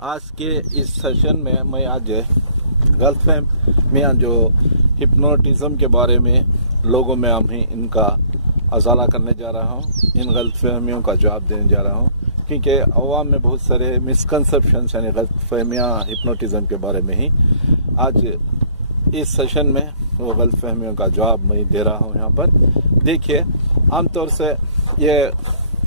आज के इस सेशन में मैं आज गलत फहमियाँ जो हिप्नोटिज्म के बारे में लोगों में हम ही इनका अजाला करने जा रहा हूँ, इन गलत फहमियों का जवाब देने जा रहा हूँ, क्योंकि अवाम में बहुत सारे मिसकंसेप्शंस यानी गलत फहमियाँ हिप्नोटिज्म के बारे में ही आज इस सेशन में वो गलत फहमियों का जवाब मैं दे रहा हूँ। यहाँ पर देखिए, आमतौर से ये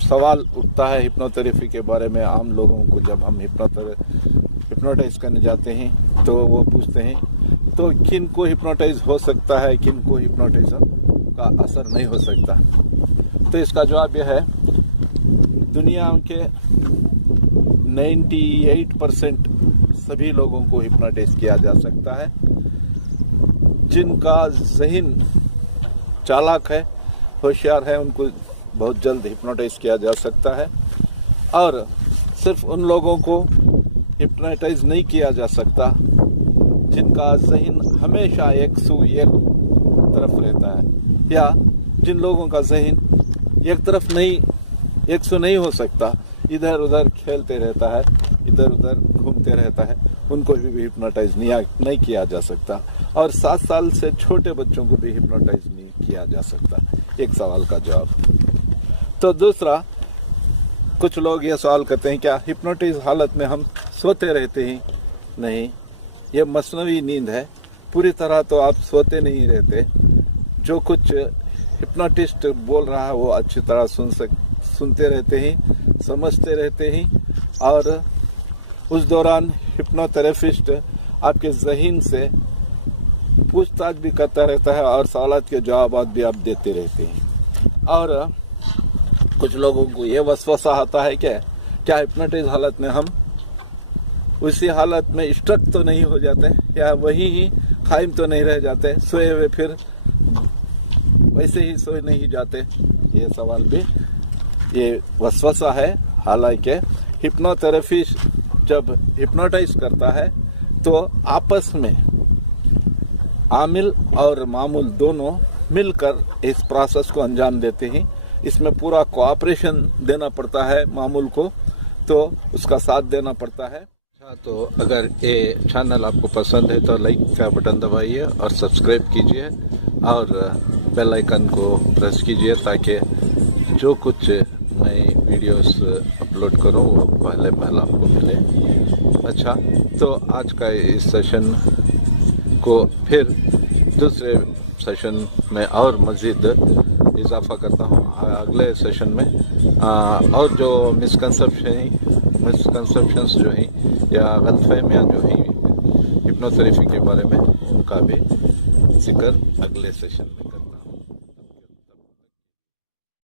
सवाल उठता है हिप्नोथेरेपी के बारे में आम लोगों को। जब हम हिप्नोटाइज करने जाते हैं तो वो पूछते हैं तो किन को हिप्नोटाइज हो सकता है, किन को हिप्नोटिज्म का असर नहीं हो सकता। तो इसका जवाब यह है, दुनिया के 98% सभी लोगों को हिप्नोटाइज किया जा सकता है। जिनका ज़हन चालाक है, होशियार है, उनको बहुत जल्द हिप्नोटाइज किया जा सकता है। और सिर्फ उन लोगों को हिप्नोटाइज नहीं किया जा सकता जिनका ज़हन हमेशा एक तरफ रहता है, या जिन लोगों का ज़हन एक सौ नहीं हो सकता, इधर उधर खेलते रहता है, इधर उधर घूमते रहता है, उनको भी हिप्नोटाइज नहीं किया जा सकता। और 7 साल से छोटे बच्चों को भी हिप्नोटाइज नहीं किया जा सकता। एक सवाल का जवाब। तो दूसरा, कुछ लोग ये सवाल करते हैं क्या हिप्नोटाइज हालत में हम सोते रहते हैं? नहीं, ये मसनवी नींद है। पूरी तरह तो आप सोते नहीं रहते। जो कुछ हिप्नोटिस्ट बोल रहा है वो अच्छी तरह सुनते रहते हैं, समझते रहते हैं, और उस दौरान हिप्नोथेरेपिस्ट आपके ज़हन से पूछताछ भी करता रहता है और सवालात के जवाब भी आप देते रहते हैं। और कुछ लोगों को ये वसवसा आता है कि क्या हिप्नोटाइज हालत में हम उसी हालत में स्ट्रक तो नहीं हो जाते, या वही ही कायम तो नहीं रह जाते, सोए हुए फिर वैसे ही सोए नहीं जाते। ये सवाल भी ये वसवसा है। हालांकि हिप्नोथेरेपी जब हिप्नोटाइज करता है तो आपस में आमिल और मामूल दोनों मिलकर इस प्रोसेस को अंजाम देते हैं। इसमें पूरा कोऑपरेशन देना पड़ता है मामूल को, तो उसका साथ देना पड़ता है। तो अगर ये चैनल आपको पसंद है तो लाइक का बटन दबाइए और सब्सक्राइब कीजिए और बेल आइकन को प्रेस कीजिए ताकि जो कुछ नए वीडियोस अपलोड करूं वो पहले आपको मिले। अच्छा, तो आज का इस सेशन को फिर दूसरे सेशन में और मज़ीद इजाफा करता हूँ अगले सेशन में। और जो मिसकंसेप्शंस जो हैं या गलतफहमियाँ जो हैं हिप्नोथेरेपी के बारे में, उनका भी जिक्र अगले सेशन में।